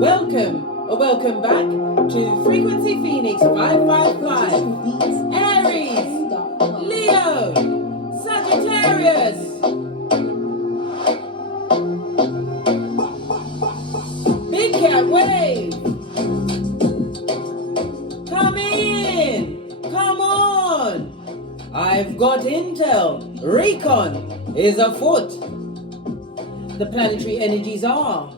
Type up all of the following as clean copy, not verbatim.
Welcome back to Frequency Phoenix 555, Aries, Leo, Sagittarius. Big Cat Wave. Come in. Come on. I've got intel. Recon is afoot. The planetary energies are.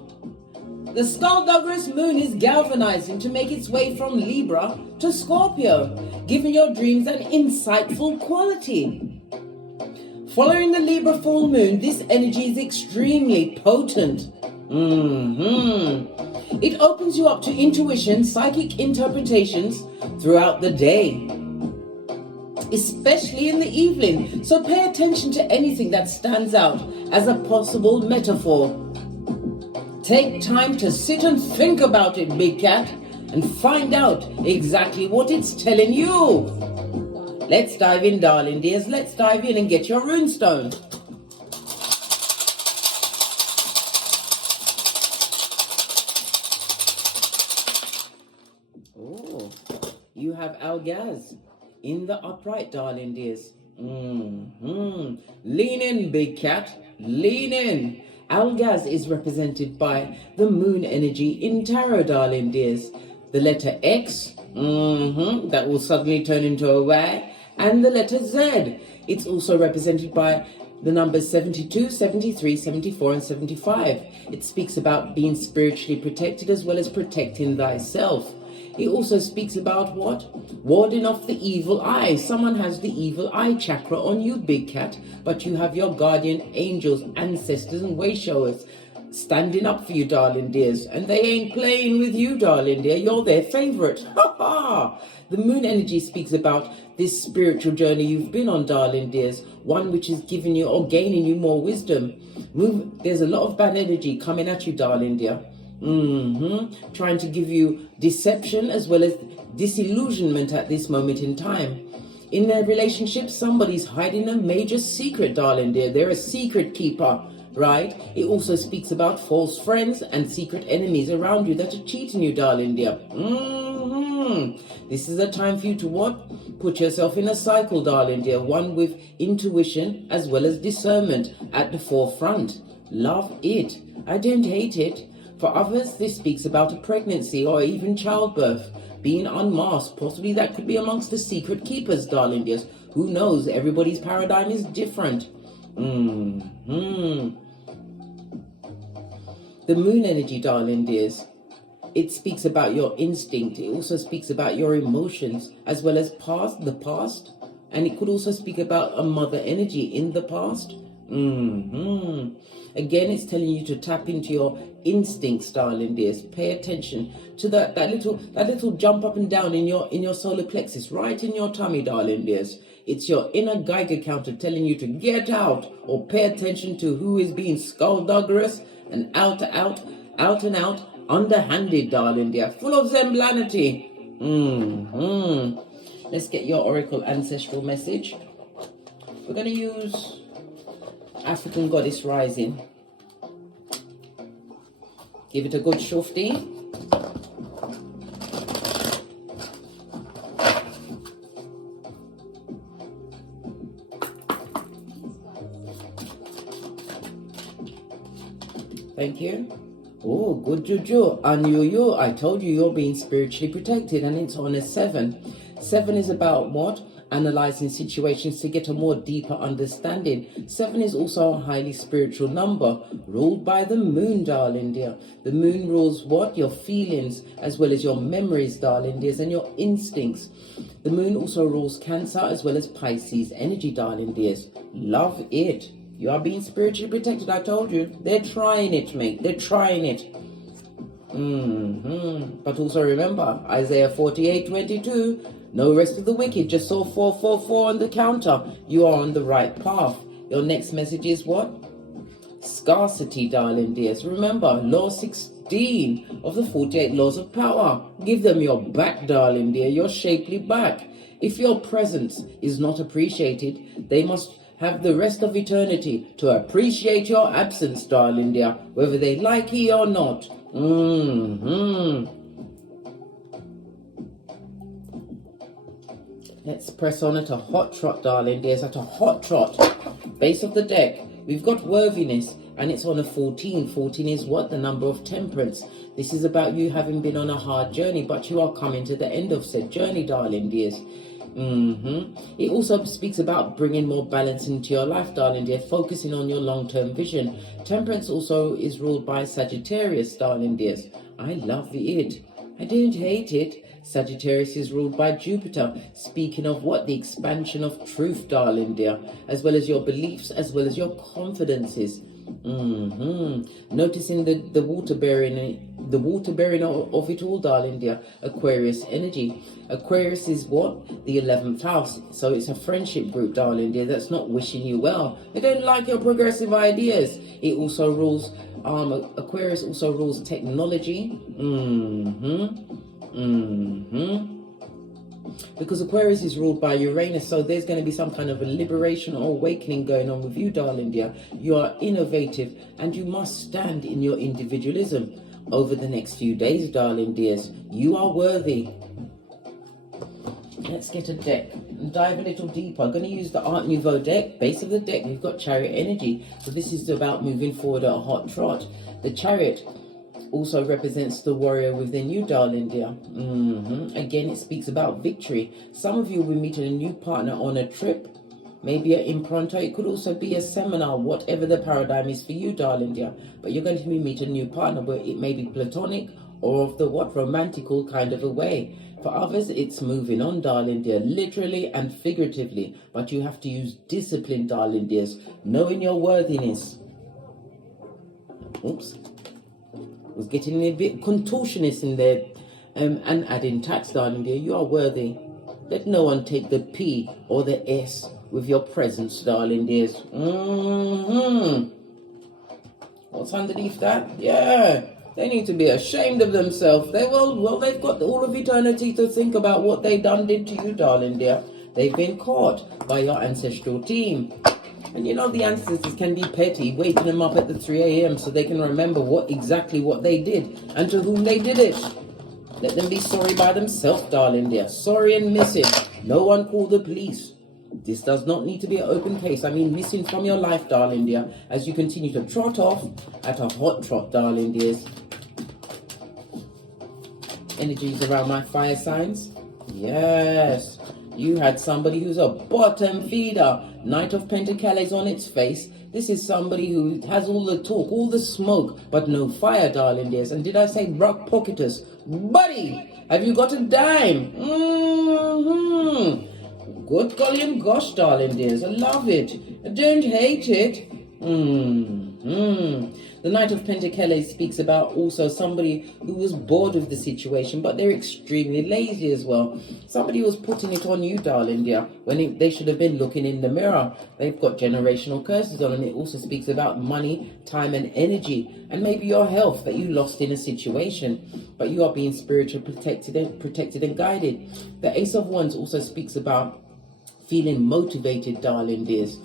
The skullduggerous moon is galvanizing to make its way from Libra to Scorpio, giving your dreams an insightful quality. Following the Libra full moon, this energy is extremely potent. It opens you up to intuition, psychic interpretations throughout the day, especially in the evening. So pay attention to anything that stands out as a possible metaphor. Take time to sit and think about it, Big Cat, and find out exactly what it's telling you. Let's dive in, darling dears. Let's dive in and get your runestone. Oh, you have Algaz in the upright, darling dears. Lean in, Big Cat. Lean in. Algaz is represented by the moon energy in tarot, darling dears. The letter X, that will suddenly turn into a Y, and the letter Z. It's also represented by the numbers 72, 73, 74, and 75. It speaks about being spiritually protected as well as protecting thyself. It also speaks about what? Warding off the evil eye. Someone has the evil eye chakra on you, Big Cat, but you have your guardian angels, ancestors, and way showers standing up for you, darling dears. And they ain't playing with you, darling dear. You're their favorite. Ha ha! The moon energy speaks about this spiritual journey you've been on, darling dears. One which is giving you or gaining you more wisdom. There's a lot of bad energy coming at you, darling dear. Trying to give you deception as well as disillusionment at this moment in time. In their relationship, somebody's hiding a major secret, darling dear. They're a secret keeper, right? It also speaks about false friends and secret enemies around you that are cheating you, darling dear. This is a time for you to what? Put yourself in a cycle, darling dear. One with intuition as well as discernment at the forefront. Love it. I don't hate it. For others, this speaks about a pregnancy or even childbirth, being unmasked. Possibly that could be amongst the secret keepers, darling dears. Who knows? Everybody's paradigm is different. The moon energy, darling dears, it speaks about your instinct. It also speaks about your emotions as well as the past. And it could also speak about a mother energy in the past. Again, it's telling you to tap into your instincts, darling dears. Pay attention to that little jump up and down in your solar plexus, right in your tummy, darling dears. It's your inner Geiger counter telling you to get out or pay attention to who is being skullduggerous and out and out, underhanded, darling dear, full of zemblanity. Let's get your oracle ancestral message. We're going to use African Goddess Rising. Give it a good shufti. Thank you. Oh, good juju. Anyuyu, I told you you're being spiritually protected, and it's on a 7. 7 is about what? Analyzing situations to get a more deeper understanding. 7 is also a highly spiritual number, ruled by the moon, darling dear. The moon rules what? Your feelings, as well as your memories, darling dears, and your instincts. The moon also rules Cancer, as well as Pisces energy, darling dears. Love it. You are being spiritually protected, I told you. They're trying it, mate. They're trying it. But also remember, Isaiah 48:22. No rest of the wicked, just saw 444 on the counter. You are on the right path. Your next message is what? Scarcity, darling dears. Remember, law 16 of the 48 laws of power. Give them your back, darling dear, your shapely back. If your presence is not appreciated, they must have the rest of eternity to appreciate your absence, darling dear, whether they like it or not. Let's press on at a hot trot, darling dears, at a hot trot. Base of the deck, we've got worthiness, and it's on a 14. 14 is what? The number of temperance. This is about you having been on a hard journey, but you are coming to the end of said journey, darling dears. It also speaks about bringing more balance into your life, darling dear, focusing on your long-term vision. Temperance also is ruled by Sagittarius, darling dears. I love it. I don't hate it. Sagittarius is ruled by Jupiter, speaking of what? The expansion of truth, darling dear, as well as your beliefs, as well as your confidences. Noticing the water bearing of it all, darling dear. Aquarius energy. Aquarius is what? The 11th house. So it's a friendship group, darling dear, that's not wishing you well. They don't like your progressive ideas. It also rules, Aquarius also rules technology. Because Aquarius is ruled by Uranus, so there's going to be some kind of a liberation or awakening going on with you, darling dear. You are innovative and you must stand in your individualism over the next few days, darling dears. You are worthy. Let's get a deck and dive a little deeper. I'm going to use the Art Nouveau deck. Base of the deck, we've got Chariot energy. So this is about moving forward at a hot trot. The Chariot also represents the warrior within you, darling dear. Again, it speaks about victory. Some of you will be meeting a new partner on a trip, maybe an impronto. It could also be a seminar, whatever the paradigm is for you, darling dear. But you're going to be meeting a new partner, but it may be platonic or of the romantical kind of a way. For others, it's moving on, darling dear, literally and figuratively. But you have to use discipline, darling dears, knowing your worthiness. Oops. Was getting a bit contortionist in there, and adding tax, darling dear. You are worthy. Let no one take the P or the S with your presence, darling dears. What's underneath that? Yeah, they need to be ashamed of themselves. They've got all of eternity to think about what they did to you, darling dear. They've been caught by your ancestral team. And you know the ancestors can be petty, waking them up at the 3 a.m. so they can remember exactly what they did and to whom they did it. Let them be sorry by themselves, darling dear. Sorry and missing. No one call the police. This does not need to be an open case. I mean missing from your life, darling dear, as you continue to trot off at a hot trot, darling dears. Energies around my fire signs. Yes. You had somebody who's a bottom feeder. Knight of Pentacles on its face. This is somebody who has all the talk, all the smoke, but no fire, darling dears. And did I say rock pocketers? Buddy, have you got a dime? Good golly and gosh, darling dears. I love it. I don't hate it. The Knight of Pentacles speaks about also somebody who was bored of the situation, but they're extremely lazy as well. Somebody was putting it on you, darling dear, when they should have been looking in the mirror. They've got generational curses on, and it also speaks about money, time, and energy, and maybe your health that you lost in a situation, but you are being spiritually protected and guided. The Ace of Wands also speaks about feeling motivated, darling dears.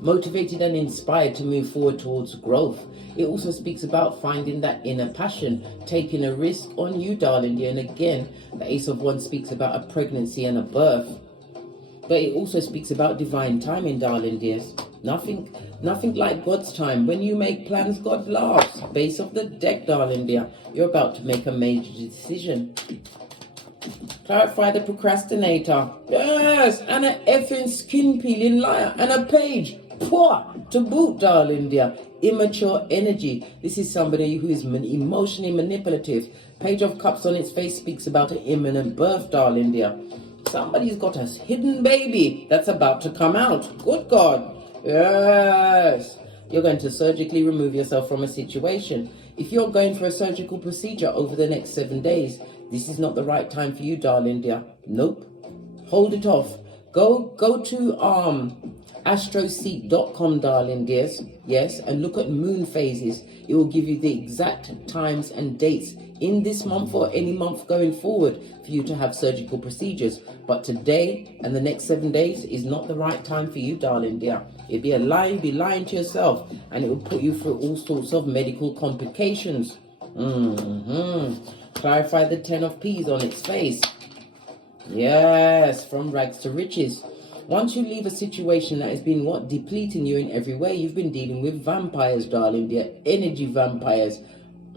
Motivated and inspired to move forward towards growth. It also speaks about finding that inner passion, taking a risk on you, darling dear. And again, the Ace of Wands speaks about a pregnancy and a birth. But it also speaks about divine timing, darling dears. Nothing like God's time. When you make plans, God laughs. Base of the deck, darling dear. You're about to make a major decision. Clarify the procrastinator. Yes, and an effing skin peeling liar. And a page. Poor to boot, darling dear. Immature energy. This is somebody who is emotionally manipulative. Page of Cups on its face speaks about an imminent birth, darling dear. Somebody's got a hidden baby that's about to come out. Good God. Yes. You're going to surgically remove yourself from a situation. If you're going for a surgical procedure over the next 7 days, this is not the right time for you, darling dear. Nope. Hold it off. Go to astroseek.com, darling dears, yes, and look at moon phases. It will give you the exact times and dates in this month or any month going forward for you to have surgical procedures. But today and the next 7 days is not the right time for you, darling dear. It'd be a lie, you'd be lying to yourself, and it will put you through all sorts of medical complications. Clarify the 10 of Peas on its face. Yes, from rags to riches. Once you leave a situation that has been depleting you in every way, you've been dealing with vampires, darling dear, energy vampires,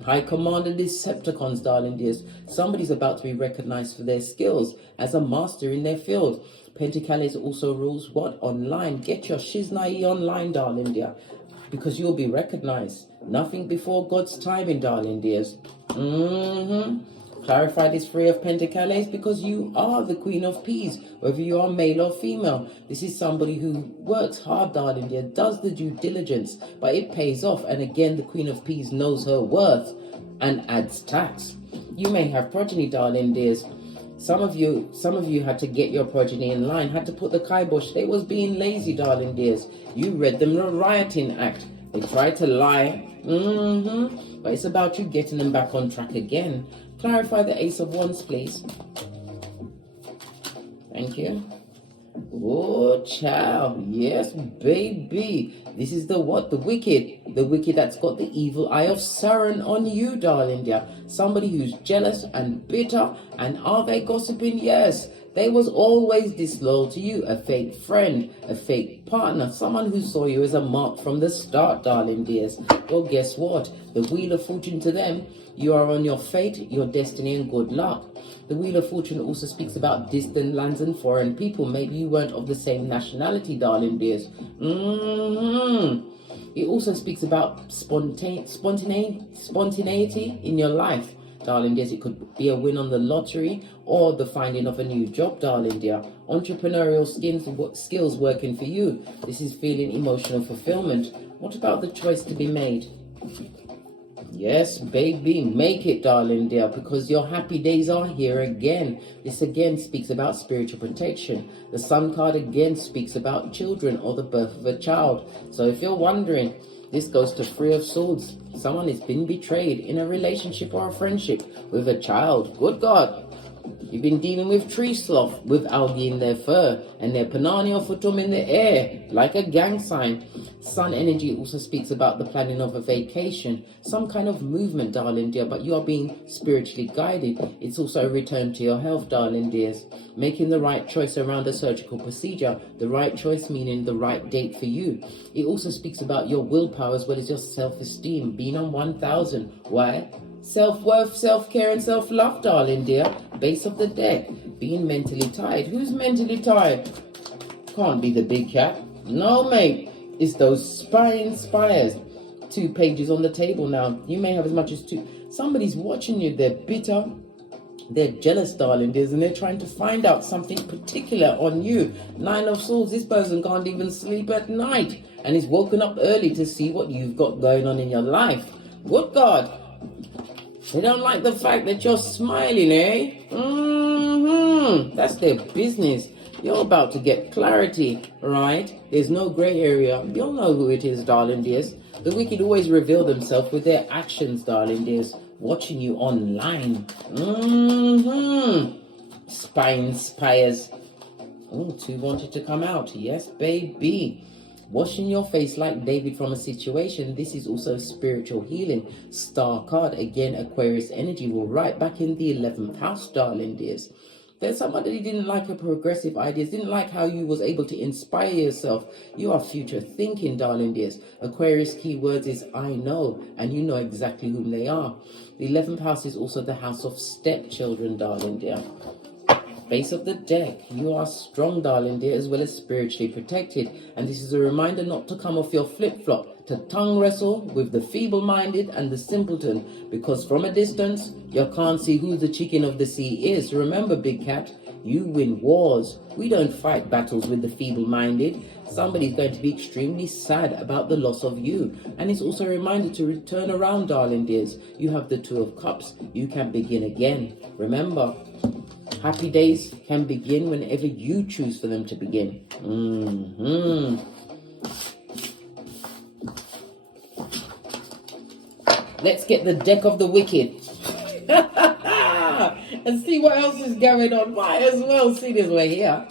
High Commander Decepticons, darling dears. Somebody's about to be recognized for their skills as a master in their field. Pentacles also rules what? Online. Get your shiznai online, darling dear, because you'll be recognized. Nothing before God's timing, darling dears. Clarify this 3 of Pentacles, because you are the Queen of Peas, whether you are male or female. This is somebody who works hard, darling dear, does the due diligence, but it pays off. And again, the Queen of Peas knows her worth and adds tax. You may have progeny, darling dears. Some of you had to get your progeny in line, had to put the kibosh. They was being lazy, darling dears. You read them the rioting act. They tried to lie. But it's about you getting them back on track again. Clarify the Ace of Wands, please. Thank you. Oh, child. Yes, baby. This is the what? The wicked. The wicked that's got the evil eye of Sauron on you, darling dear. Somebody who's jealous and bitter. And are they gossiping? Yes. They was always disloyal to you. A fake friend. A fake partner. Someone who saw you as a mark from the start, darling dears. Well, guess what? The Wheel of Fortune to them. You are on your fate, your destiny, and good luck. The Wheel of Fortune also speaks about distant lands and foreign people. Maybe you weren't of the same nationality, darling dears. It also speaks about spontaneity in your life, darling dears. It could be a win on the lottery or the finding of a new job, darling dear. Entrepreneurial skills working for you. This is feeling emotional fulfillment. What about the choice to be made? Yes, baby, make it, darling dear, because your happy days are here again. This again speaks about spiritual protection. The Sun card again speaks about children or the birth of a child. So if you're wondering, this goes to 3 of Swords. Someone has been betrayed in a relationship or a friendship with a child. Good God. You've been dealing with tree sloth, with algae in their fur, and their panani or futum in the air, like a gang sign. Sun energy also speaks about the planning of a vacation, some kind of movement, darling dear, but you are being spiritually guided. It's also a return to your health, darling dears. Making the right choice around a surgical procedure, the right choice meaning the right date for you. It also speaks about your willpower as well as your self-esteem, being on 1000. Why? Self-worth, self-care, and self-love, darling dear. Base of the deck, being mentally tired. Who's mentally tired? Can't be the big cat. No, mate. It's those spying spires. 2 pages on the table now. You may have as much as 2. Somebody's watching you. They're bitter. They're jealous, darling dears, and they're trying to find out something particular on you. 9 of Swords. This person can't even sleep at night and is woken up early to see what you've got going on in your life. Good God. They don't like the fact that you're smiling, eh? That's their business. You're about to get clarity, right? There's no gray area. You'll know who it is, darling dears. The wicked always reveal themselves with their actions, darling dears. Watching you online. Spine spires. Oh, 2 wanted to come out. Yes, baby. Washing your face like David from a situation. This is also spiritual healing. Star card. Again, Aquarius energy. Will right back in the 11th house, darling dears. There's somebody who didn't like your progressive ideas, didn't like how you was able to inspire yourself. You are future thinking, darling dears. Aquarius keywords is I know, and you know exactly whom they are. The 11th house is also the house of stepchildren, darling dear. Base of the deck, you are strong, darling dear, as well as spiritually protected. And this is a reminder not to come off your flip-flop, to tongue wrestle with the feeble-minded and the simpleton, because from a distance, you can't see who the chicken of the sea is. Remember, big cat, you win wars. We don't fight battles with the feeble-minded. Somebody's going to be extremely sad about the loss of you. And it's also a reminder to return around, darling dears. You have the 2 of Cups. You can begin again. Remember, Happy days can begin whenever you choose for them to begin. Let's get the deck of the wicked. And see what else is going on. Might as well see this way here.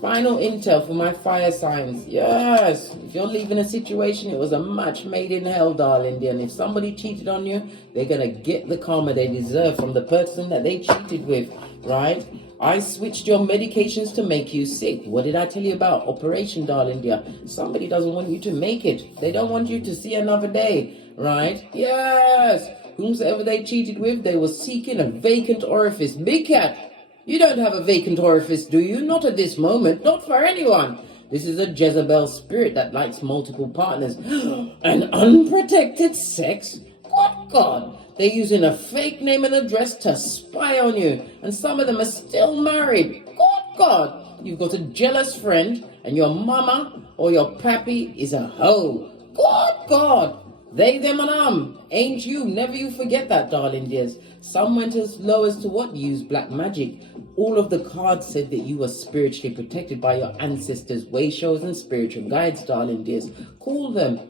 Final intel for my fire signs. Yes. If you're leaving a situation, it was a match made in hell, darling dear. And if somebody cheated on you, they're going to get the karma they deserve from the person that they cheated with, right? I switched your medications to make you sick. What did I tell you about operation, darling dear? Somebody doesn't want you to make it. They don't want you to see another day, right? Yes. Whomsoever they cheated with, they were seeking a vacant orifice. Big cat. You don't have a vacant orifice, do you? Not at this moment. Not for anyone. This is a Jezebel spirit that likes multiple partners. And unprotected sex? Good God. They're using a fake name and address to spy on you. And some of them are still married. Good God. You've got a jealous friend and your mama or your pappy is a hoe. Good God. They, them, and ain't you. Never you forget that, darling dears. Some went as low as to what? Use black magic. All of the cards said that you were spiritually protected by your ancestors, way shows, and spiritual guides, darling dears. Call them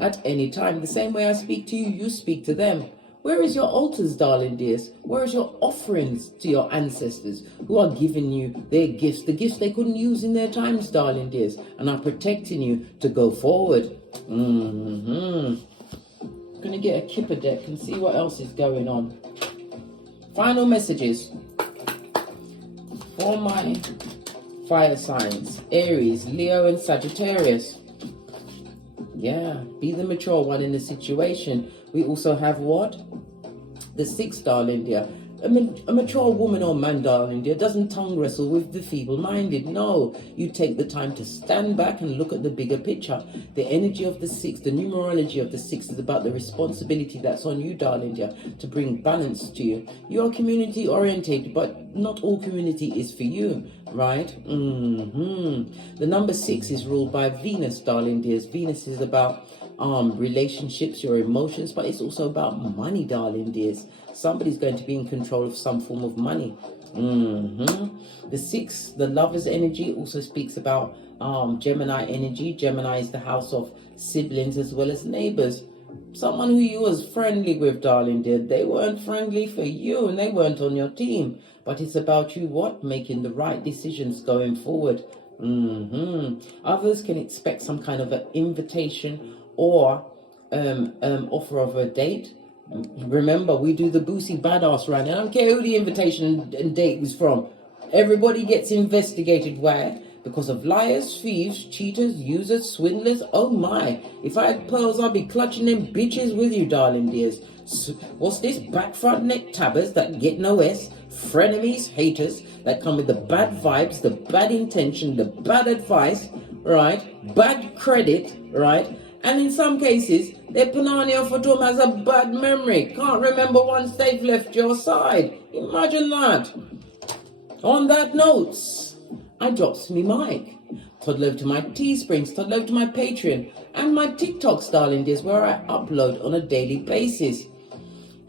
at any time. The same way I speak to you, you speak to them. Where is your altars, darling dears? Where is your offerings to your ancestors who are giving you their gifts, the gifts they couldn't use in their times, darling dears, and are protecting you to go forward? I'm going to get a Kipper deck and see what else is going on. Final messages for my fire signs, Aries, Leo, and Sagittarius. Yeah, be the mature one in the situation. We also have what? The 6, darling dear. A mature woman or man, darling dear, doesn't tongue wrestle with the feeble-minded. No, you take the time to stand back and look at the bigger picture. The energy of the 6, the numerology of the 6 is about the responsibility that's on you, darling dear, to bring balance to you. You are community-orientated, but not all community is for you, right? The number 6 is ruled by Venus, darling dears. Venus is about relationships, your emotions, but it's also about money, darling dears. Somebody's going to be in control of some form of money. The 6, the lover's energy, also speaks about Gemini energy. Gemini is the house of siblings as well as neighbors. Someone who you was friendly with, darling dear, they weren't friendly for you and they weren't on your team. But it's about you, what? Making the right decisions going forward. Others can expect some kind of an invitation or offer of a date. Remember, we do the Boosie Badass run. I don't care who the invitation and date was from. Everybody gets investigated. Why? Because of liars, thieves, cheaters, users, swindlers. Oh my. If I had pearls, I'd be clutching them bitches with you, darling dears. So, what's this? Back front neck tabbers that get no S. Frenemies, haters that come with the bad vibes, the bad intention, the bad advice, right? Bad credit, right? And in some cases, their Panania Fatum has a bad memory. Can't remember once they've left your side. Imagine that. On that note, I drops me mic. Toddle over to my Teesprings, toddle over to my Patreon, and my TikToks, darling dears, where I upload on a daily basis.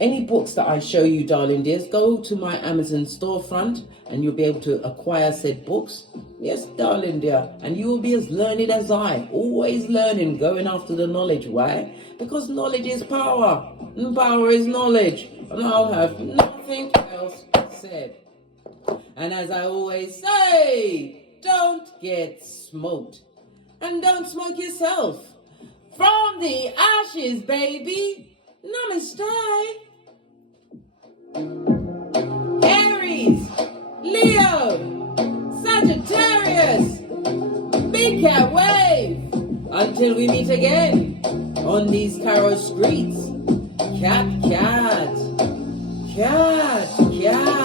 Any books that I show you, darling dears, go to my Amazon storefront and you'll be able to acquire said books. Yes, darling dear, and you will be as learned as I, always learning, going after the knowledge. Why? Because knowledge is power, and power is knowledge, and I'll have nothing else said. And as I always say, don't get smoked, and don't smoke yourself. From the ashes, baby, namaste. Aries, Leo, Sagittarius, big cat wave. Until we meet again on these Caro streets. Cat, cat, cat, cat.